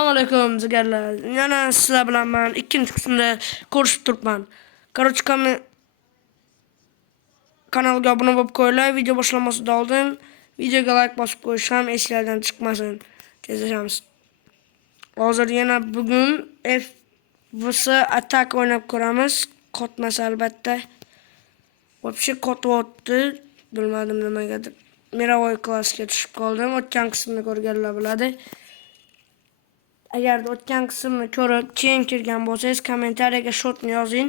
Assalamualaikum jigarlar. Yana sizlar bilan men ikkinchi qismda ko'rishib turibman. Короче, kanalga obuna bo'lib qo'yinglar. Video boshlanmasidan oldin videoga like bosib qo'yish ham esingizdan chiqmasin. Tezlashamiz. Hozir yana bugun FVS Attack o'ynab ko'ramiz. Qotmasa albatta. Вообще qotyapti. Bilmadim nimagadir. Mirovoy klassga tushib qoldim. O'tgan qismni ko'rganlar biladi. Agar o'tgan qismni ko'rib, keyin kirgan bo'lsangiz, kommentariyaga shotni yozing.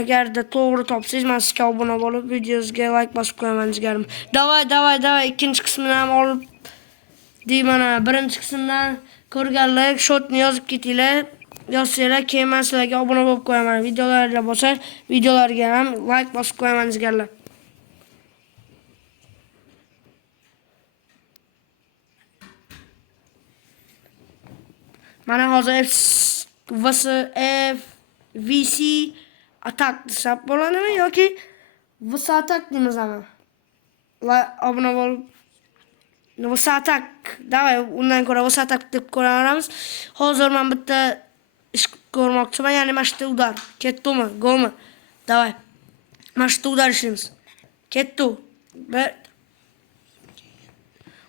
Agarda to'g'ri topsangiz, men sizga obuna bo'lib, videoga like bosib qo'yaman jigarim. Davay, ikkinchi qismini ham olib deyman. Birinchi qismdan ko'rganlar shotni yozib ketinglar. Yozsanglar, keyin men sizlarga obuna bo'lib qo'yaman. Videolarga bo'lsa, videolarga ham like bosib qo'yaman jigarlar. Mana hozir FVC Attack desab bo'ladimi yoki VS Attack deymizmi? Obuna bo'lib VS Attack, davay undan ko'ra VS Attack deb ko'raveramiz. Hozir men bitta ish ko'rmoqchiman, ya'ni mana shu udar. Ketdimi? Golmi? Davay. Mana shu udar ishlaymiz. Ketdi.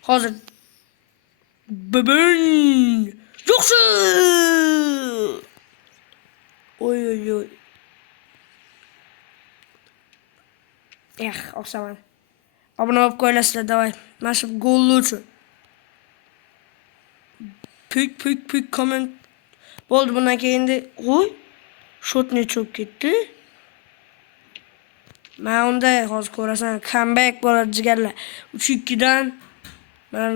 Hozir babang Yo'qsa! Oy. Oqsaman. Obuna bo'lib qo'ylasizlar, davay. Mana shu golli uchun. Pik comment. Bo'ldi, bundan keyin qo'y. Shotni cho'p ketdi. Men unda hozir ko'rasan, comeback bo'ladi jigarlar. 3-2 dan men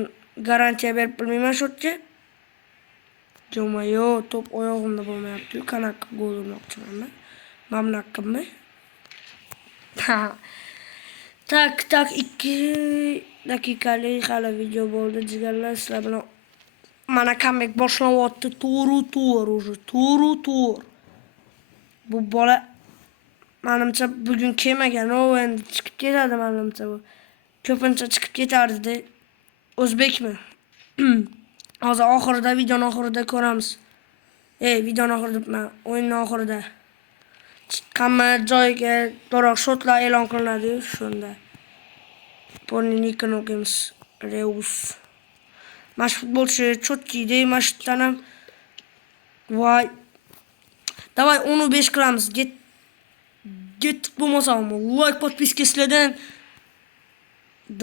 garantiya berib bilmayman shotga. Jo'mayo, top oyog'imda bo'lmayapti. Qanaqa gol urmoqchiman men? Mamlaqqimmi? Tak 2 daqiqalik hali video bo'ldi jigarlar. Sizlar bilan mana comeback boshlanyapti. To'g'ri. Bu bola menimcha bugun kelmagan, o endi chiqib ketadi menimcha bu. Ko'pincha chiqib ketardi. O'zbekmi? Hozir oxirida, videoning oxirida ko'ramiz. Videoning oxirida emas, o'yinning oxirida. Hamma joyga to'g'ri shotlar e'lon qilinadi shunda. Polni nikini o'qiymiz. Reus. Mana shu futbolchi cho'tkiydi, mana shu tanam. Voy. Davay 15 qilamiz. Getdik bo'lmasam, like podpiska sizlardan.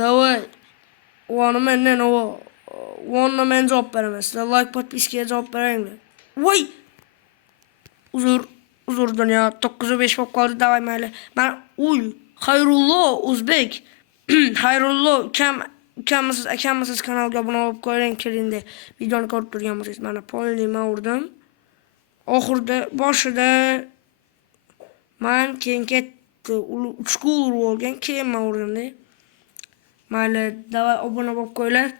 Davay. Vonna men javob beraman. Sizlar like podpiskaga javob beringlar. Voy. Uzr dunyo 9:05 bo'lib qoldi, davay mayli. Men Xayrullo O'zbek. Xayrullo akamisiz kanalga obuna bo'lib qo'ying kelingda. Videoni ko'rib turgan bo'lsangiz, mana polni men urdim. Oxirida boshida men keyin ketdi. 3 gol urib olgan, keyin men urdim-da. Mayli, davay obuna bo'lib qo'yinglar.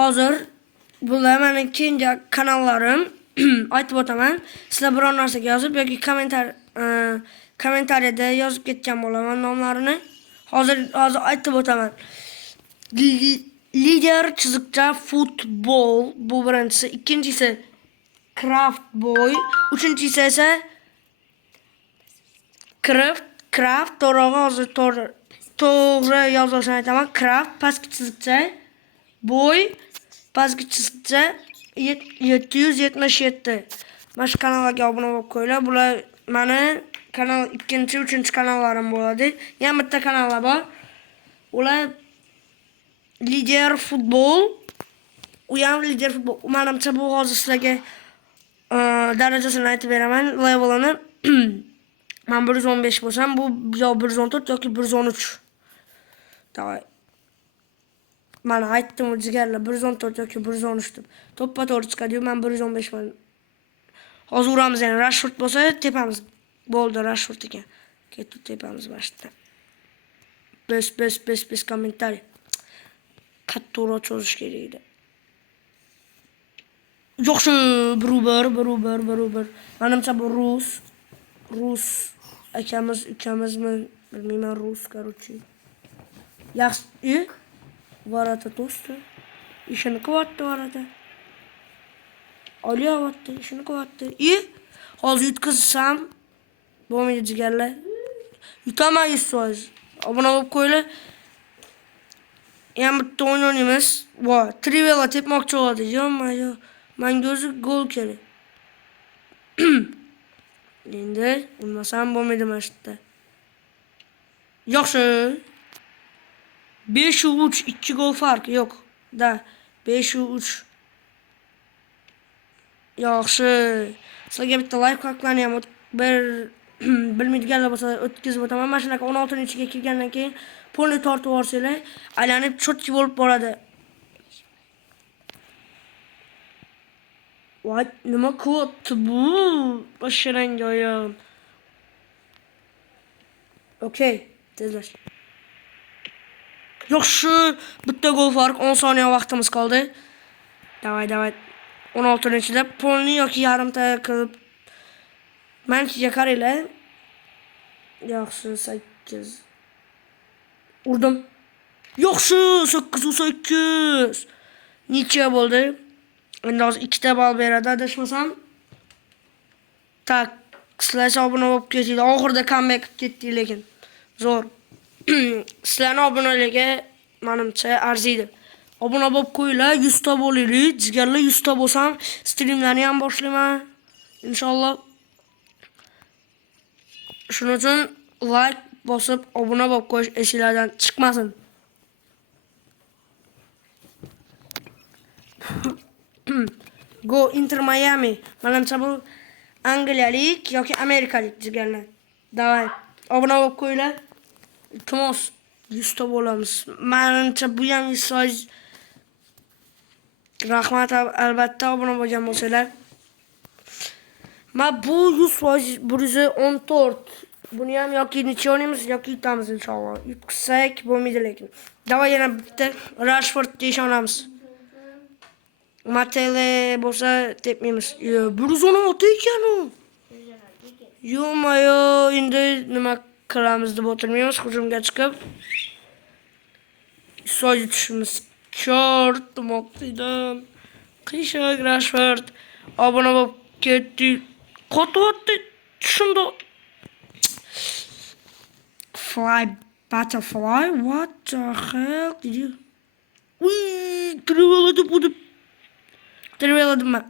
Hozir bular mening keyingi kanallarim. Aytib o'taman. Sizlar biror narsaga yozib yoki kommentariyada yozib ketgan bo'laman nomlarini. Hozir aytib o'taman. Lider chiziqcha futbol bu birinchisi, ikkinchisi Craft Boy, uchinchisi esa Craft to'g'ri yozishni aytaman. Craft pastki chiziqcha Boy pastki chiziqcha 777. Mana shu kanalga obuna bo'lib qo'yinglar. Bular meni kanal ikkinchi, uchinchi kanallarim bo'ladi. Yana bitta kanallar bor. Ular Lider futbol. U ham Lider futbol. Menimcha bu hozir sizlarga darajasini aytib beraman, levelini. Men 115 bo'lsam, bu yo 114 yoki 113. Davay. Mana aytdim jigarlar, 114 yoki 113 deb. To'ppa-to'g'ri chiqadi, men 115 man. Hozir uramiz, yana Rashford bo'lsa, tepamiz. Bo'ldi, Rashford ekan. Ketdi tepamiz boshda. Bes kommentariy. Qattiqroq cho'zish kerak edi. Yo'qsa, barobar. Menimcha bu rus akamizmi, bilmayman, rus, короче. Yaxshi, varata to'sti. İşini qilyapti orada. Olyapti, ishini qilyapti. Hozir yutkazsam bo'lmaydi jigarlar. Yutaman 100%. Obuna bo'lib qo'yinglar. Yana bitta o'yin o'ynaymiz. Voy, Trivela tepmoqchi bo'ladi. Yo-mayo. Menga o'zi gol kerak. Endi urmasam bo'lmaydi mana shu yerda. Yaxshi. 5-3, 2 gol fark yo'q. Da, 5-3. Yaxshi. Sizlarga bitta lifehacklarni ham bilmaydiganlar bo'lsa o'tkazib o'taman. Mana shunaqa 16-ga kelgandan keyin polni tortib olsanglar, aylanib chotki bo'lib boradi. Voy, nima qilyapti bu? Bosharang oyim. Okay, tezlash. Yaxshi, bitta gol farq, 10 soniya vaqtimiz qoldi. Davay. 16-da polni yoki yarimta qilib manchiga qaranglar. Yaxshi, 8. Urdim. Yaxshi, 8-8. Necha bo'ldi? Endi hozir 2 ta ball beradi, adashmasam. Tak, sizlar obuna bo'lib ketinglar. Oxirida comeback qilib ketdik lekin. Zo'r. Sizlarning obunalarga menimcha arziydi. Obuna bo'lib qo'yinglar, 100 ta bo'laylik. Jigarlar 100 ta bo'lsam, streamlarni ham boshlayman. Inshaalloh. Shuning uchun like bosib, obuna bo'lib qo'yish esingizdan chiqmasin. Go Inter Miami. Menimcha bu angliyalik yoki amerikalik jigarlar. Davay, obuna bo'lib qo'yinglar. Iltimos 100 ta bo'lamiz. Menimcha bu ham 100%. Rahmat, albatta obuna bo'lgan bo'lsanglar. Men bu 100%, 114. Buni ham yoki necha o'ynaymiz yoki yutamiz inshaalloh. Yutqizsak bo'lmaydi lekin. Davay, yana bitta Rashford deyishamiz. Matele bo'lsa tepmaymiz. 116 ekan u. Yo-mayo, endi nima qilamiz deb o'tirmaymiz, hujumga chiqib. So'y tushimiz. Short moqtidan. Qishaq Rashford. Obuna bo'lib ketdi. Qototdi. Shunda fly butterfly. What the hell did you? Triveladim ben.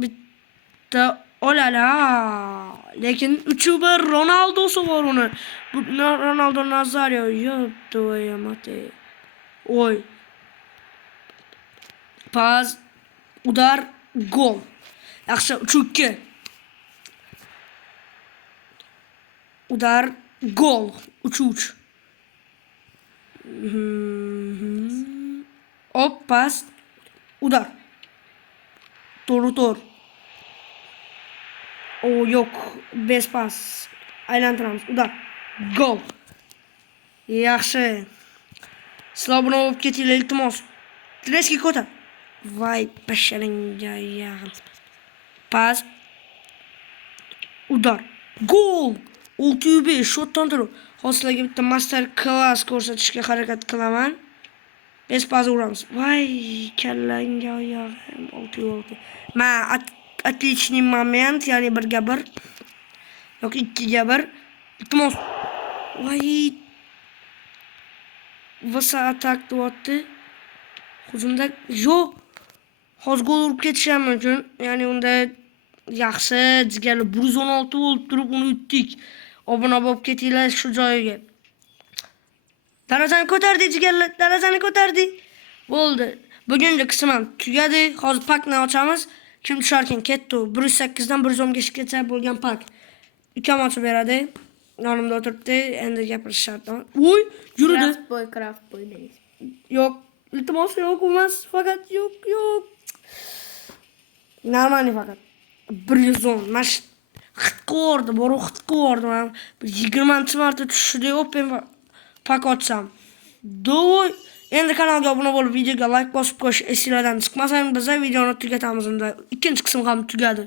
Bitta olala. Lekin 3-1 Ronaldo'si bor uni. Bu Ronaldo Nazario yopti mate. Oy. Pas, udar, gol. Yaxshi 3-2. Udar, gol. 3-3. Hop, pas, udar. To'g'ri. O yo'q, bes pas. Aylantiramiz, udar. Gol. Yaxshi. Sizlar buni olib ketinglar, iltimos. Treski ko'tar. Voy, basharingga yaqin. Pas. Udar. Gol. 6-5 shotdan turib. Hozirlarga bitta master class ko'rsatishga harakat qilaman. Bes pas uramiz. Voy, kallangga oyog'im 6-6. Men отличный момент, ya'ni 1-1 yoki 2-1. Iltimos. Voy. Vasa atak deyapti. Hujumda yo'q. Hozir gol urib ketishim mumkin. Ya'ni unda yaxshi jigarlar 116 bo'lib turib uni yutdik. Obuna bo'lib ketinglar shu joyiga. Darajani ko'tardik jigarlar, darajani ko'tardik. Bo'ldi. Bugungi qism ham tugadi. Hozir pakni ochamiz. Kim tusharkan ketdi. 108 dan 115gacha bo'lgan pak. Ukam ochib beradi. Yonimda o'tiribdi. Endi gapirish shart. Voy, yurdi. Craft boy deysiz. Yo'q, iltimos yo'q emas, faqat yo'q. Normalniy faqat 110. Mash xit qo'rdi, boru xit qo'rdi. Men 20-marta tushdi, open pak ochsam. Do'y. Endi kanalga obuna bo'lib, videoga like bosib qo'yish esingizdan chiqmasa, biz videoni tugatamiz unda. Ikkinchi qism ham tugadi.